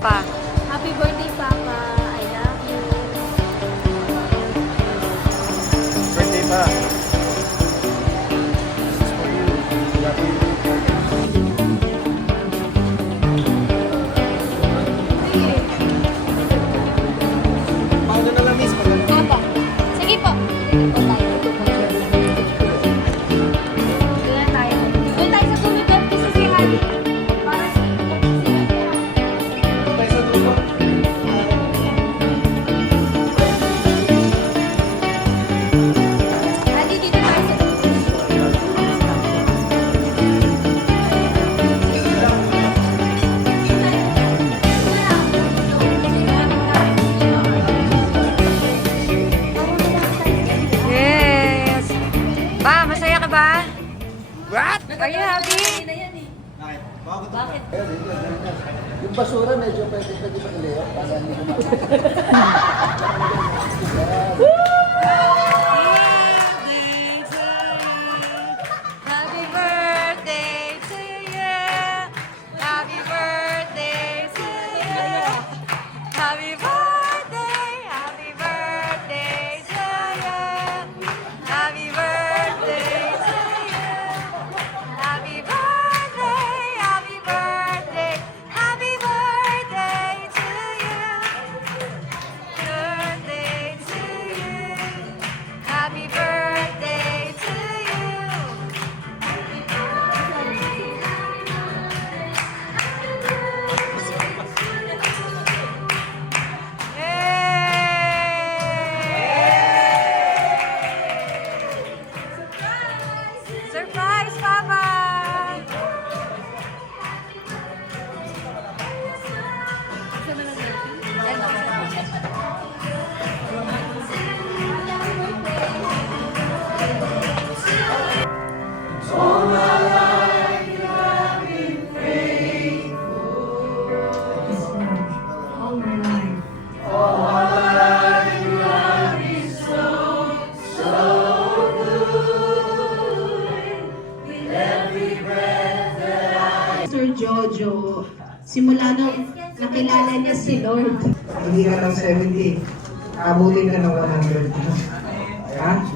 Pa. Happy birthday, Papa. I love you. Birthday pa. This is for you. Happy Paano na lang, miss? Papa. Sige po. Dito tayo. Doon tayo. Doon tayo sa dulo doon kasi si Hali. Para si tayo sa dulo. Hali, dito tayo sa dulo. Yes. Pa, masaya ka ba? What? Are you happy? Bakit? Yung basura medyo pwede mag-ileo para hindi ko Happy birthday to you. Happy birthday to you. Happy birthday. Happy birthday to you. Happy birthday to you. Happy birthday. Happy birthday. Happy birthday to you. Birthday to you. Happy birthday to you. Surprise, Papa! Sir Jojo, simula nung nakilala niya si Lord. Hindi ka ng 70, abutin ka ng 100. Ha?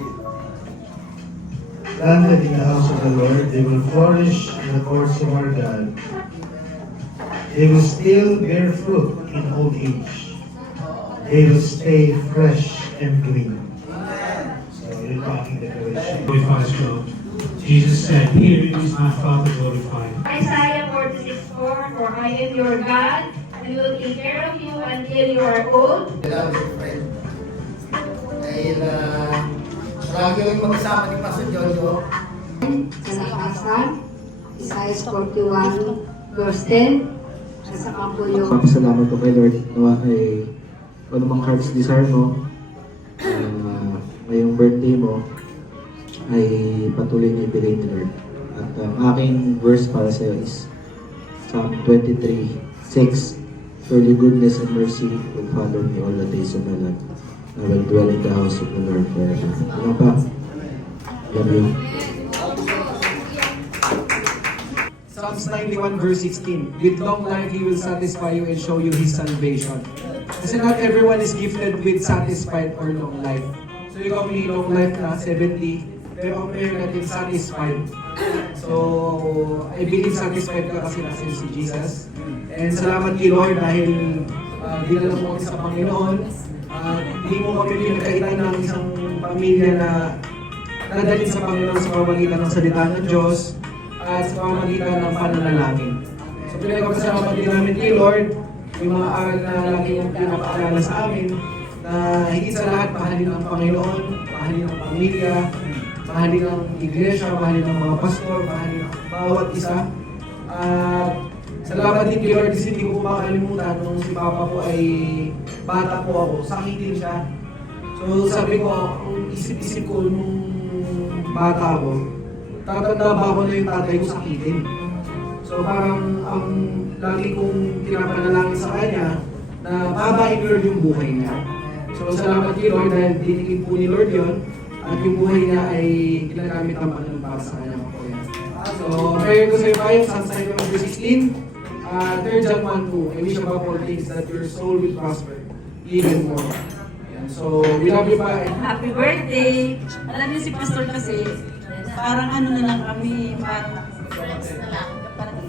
Planted in the house of the Lord, they will flourish in the courts of our God. They will still bear fruit in old age. They will stay fresh and green. So, yun po aking declaration. Glorifies God. Jesus said, "Here is my Father glorified." Isaiah 46:4, for I am your God, and will take care of you until you are old. Dahil lagi kami magkasama ni Pastor Jojo. Kalakasan, Isaiah 41, verse 10, at saka po yung Papasalamat ko kay Lord nawa ay ano mang heart's desire mo, ngayong birthday mo ay patuloy na ibigay ni Lord. At ang aking verse para sa iyo is Psalm 23:6. Surely goodness and mercy will follow me all the days of my life. I will dwell in the house of the Lord forever. Ano pa? Love you. Psalms 91 verse 16. With long life He will satisfy you and show you His salvation. Kasi not everyone is gifted with satisfied or long life. So ikaw may long life na 70, pero ang prayer natin satisfied. So I believe satisfied ka kasi nasa si Jesus. And salamat kay Lord dahil dinala mo kami sa Panginoon. Hindi mo kami pinagkaitan ng isang pamilya na nadalhin sa Panginoon sa pamamagitan ng salita ng Diyos at sa pamamagitan ng pananalangin. So pinagpapasalamat din namin kay Lord yung mga aral na lagi mong pinapaalala sa amin na higit sa lahat mahalin ang Panginoon, mahalin ang pamilya, mahalin ang iglesia, mahalin ang mga pastor, mahalin ang bawat isa. At salamat din kay Lord kasi hindi ko makakalimutan nung si Papa ko ay bata po ako, sakitin siya. So sabi ko, ang isip-isip ko nung bata ako, tatanda ba ako na yung tatay ko sakitin? So parang ang lagi kong pinapanalangin sa kanya na babain Lord yung buhay niya. So salamat kay Lord dahil dinigin po ni Lord yon at yung buhay niya ay ginagamit ang Panginoon para sa kanya po yan. So So, prayer ko sa iyo tayo, Psalms 91 verse 16, 3 John 1:2, I wish above all things that your soul will prosper even more. Yan. So, we love you pa. Happy birthday! Alam niyo si Pastor kasi, parang ano na lang kami, parang friends na lang. Parang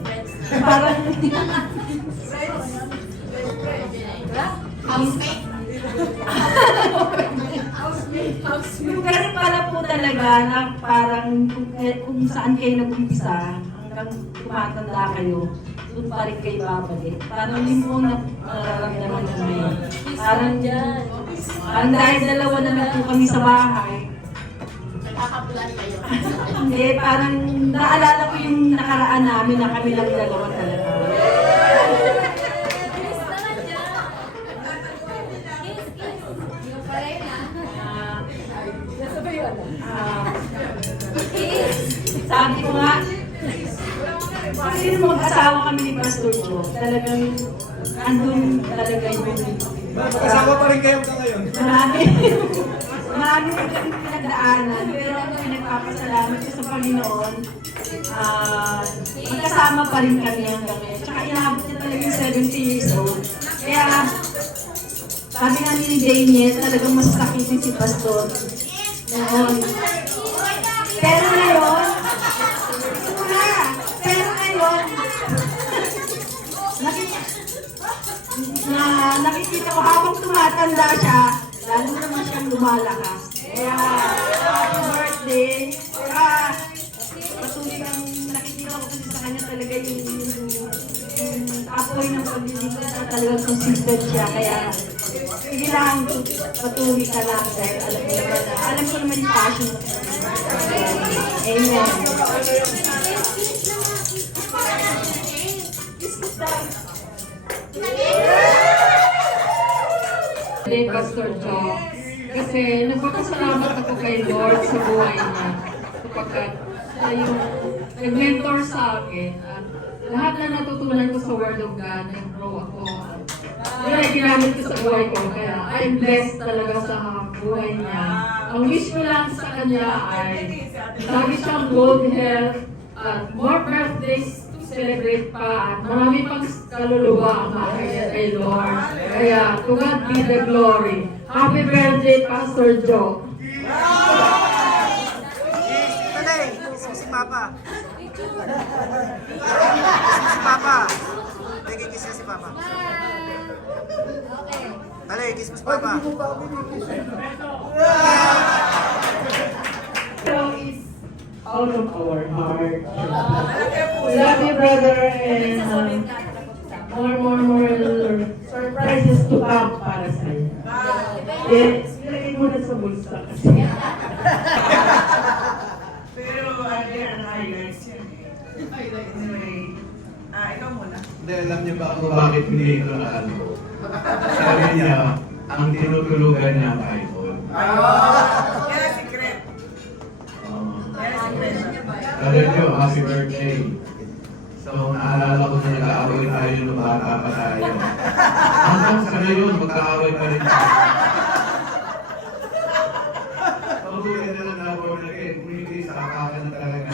Pero pala po talaga na parang kung saan kayo nag-umpisa, hanggang tumatanda kayo, doon pa rin kayo babalik. Parang yun po na nararamdaman ko ngayon. Parang dahil dalawa na lang po kami sa bahay. Hindi, parang naalala ko yung nakaraan namin na kami lang dalawa talaga. Sabi ko nga, kasi nung mag-asawa kami ni Pastor Joe, talagang andun talaga yung Kasama pa rin kayo ngayon. marami rin kami pinagdaanan, pero ang pinagpapasalamat ko sa Panginoon, magkasama pa rin kami hanggang ngayon. Tsaka inabot niya talaga yung 70 years old. Kaya, sabi namin ni Daniel, talagang masasakitin si Pastor noon. Pero ngayon, nakikita ko habang tumatanda siya, lalo naman siyang lumalakas. Kaya, happy birthday! Kaya, patuloy kang nakikita ko kasi sa kanya talaga yung apoy ng paglilingkod na talagang consistent siya. Kaya, sige lang, patuloy ka lang dahil alam ko naman yung passion mo. Amen. Today, Pastor Joe, kasi nagpapasalamat ako kay Lord sa buhay niya sapagkat siya yung nag-mentor sa akin at lahat na natutunan ko sa Word of God, nag-grow ako. Yun ay ginamit ko sa buhay ko, kaya I'm blessed talaga sa buhay niya. Ang wish ko lang sa kanya ay lagi siyang good health at more birthdays to celebrate pa at marami pang kaluluwa ang makakaya kay Lord. Kaya, to God be the glory. Happy birthday, Pastor Joe. Dali, kiss mo si Papa. Kiss mo si Papa. Dali, kiss mo si Papa. Dali, kiss mo si Papa. Out of our heart. Love you, brother, and more surprises to come para sa'yo. Ilagay mo na sa bulsa kasi. Pero yan, highlights yan eh. Anyway, ikaw muna. Hindi, alam niyo ba kung bakit hindi ito na ano? Sabi niya, ang tinutulugan niya ang iPhone. Yan, secret. Sabi niyo, happy birthday. So, naalala ko na nag-aaway tayo nung bata pa tayo. Hanggang sa ngayon, magkaaway pa rin tayo. Pagbuhay na lang ako na kung hindi sa akakan na talaga.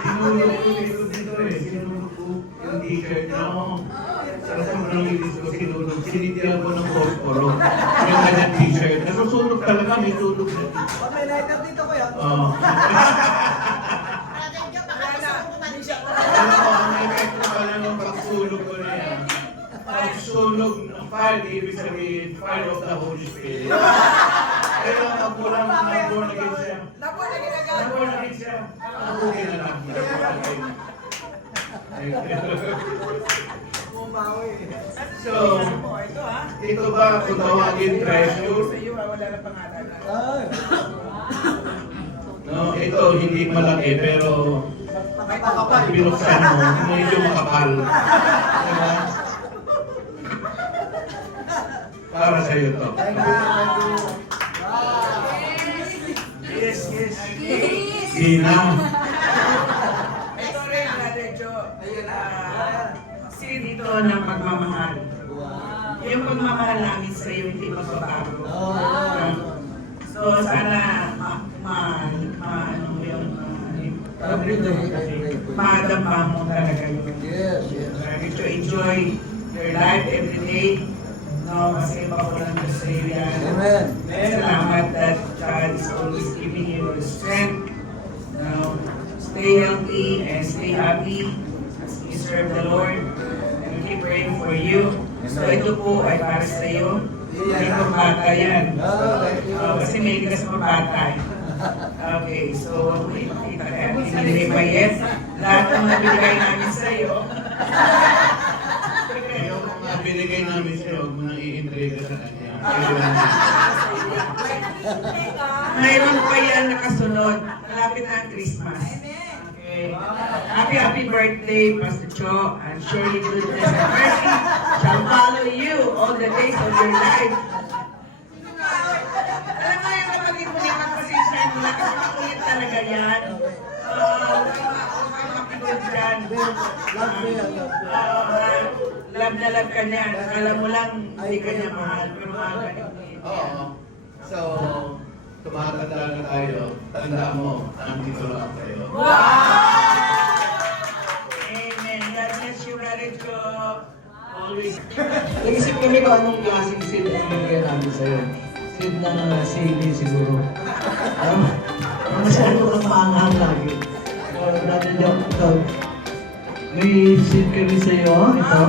Sinulog ko dito eh. Sinulog ko yung t-shirt niya. Sa sobrang linis ko sinulog. Sinitiyan ko ng posporo. Yung kanyang t-shirt. Nasusunog talaga, may tulog na. May lighter dito ko yan. Oo. Ang epekto pala ng pagsulog ko na yan. Pagsulog ng fire, ibig sabihin, fire of the Holy Spirit. Kaya nakulang na-born again siya. Na-born again siya. Nabuhay na lang. So, ito ba kung tawagin treasure? Wala na pangalan. No, ito hindi malaki pero pag binuksan mo, medyo makapal. Diba? Para sa iyo to. Yes, yes. Sina. Ito rin, Brother Joe. Sin ito ng pagmamahal. Yung pagmamahal namin sa iyo, hindi magbabago. So, sana ano mo yun, Every day, every day. madampa mo talaga yun. Yes, yes. You need to enjoy your life every day. No, kasi makulang ko sa iyo yan. Amen. Salamat that God is always giving you the strength. No, stay healthy and stay happy as you serve the Lord. And we keep praying for you. So ito po ay para sa iyo. May pambata yan. Kasi may gas pambata. Okay, so may makita ka yan. Hindi ba yes? Lahat ng nabigay namin sa iyo. Yung mga binigay namin sa'yo, huwag mo nang i-intriga sa kanya. Mayroon pa yan nakasunod. Malapit na ang Christmas. Okay. Happy birthday, Pastor Cho. And surely goodness and mercy shall follow you all the days of your life. Alam mo yung kapatid mo niya, magpasensya mo lang kasi makulit talaga yan. Huwag kang mapigod dyan. Love na love ka niya. Alam mo lang, hindi ka niya mahal. Pero mahal ka niya. Oo. So, tumatanda na tayo. Tandaan mo, nandito lang tayo. Amen. God bless you, Brother Cho. Always. Nag-isip kami kung anong klaseng seed ang bigyan namin sa'yo. Seed ng sili siguro. Masyado kang maanghang lagi. Brother John, ito. May seed kami sa iyo. Ito.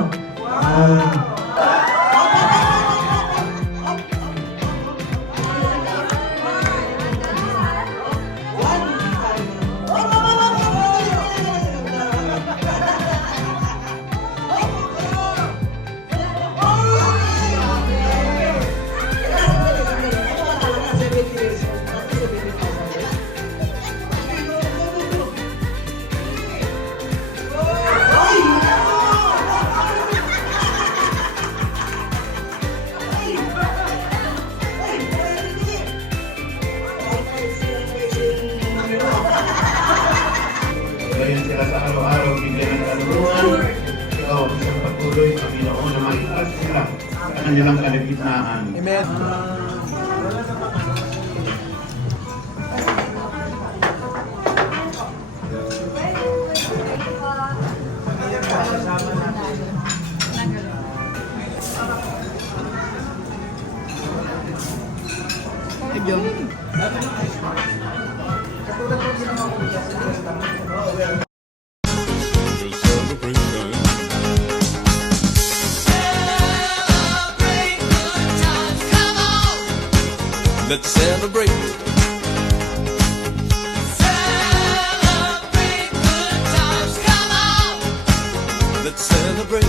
Ganyan sila sa araw-araw, bigyan ng kaluluwan. Ikaw, isang patuloy, Panginoon, na maitaas sila sa kanilang kalagitnaan. Amen. Let's celebrate. Celebrate good times, come on. Let's celebrate.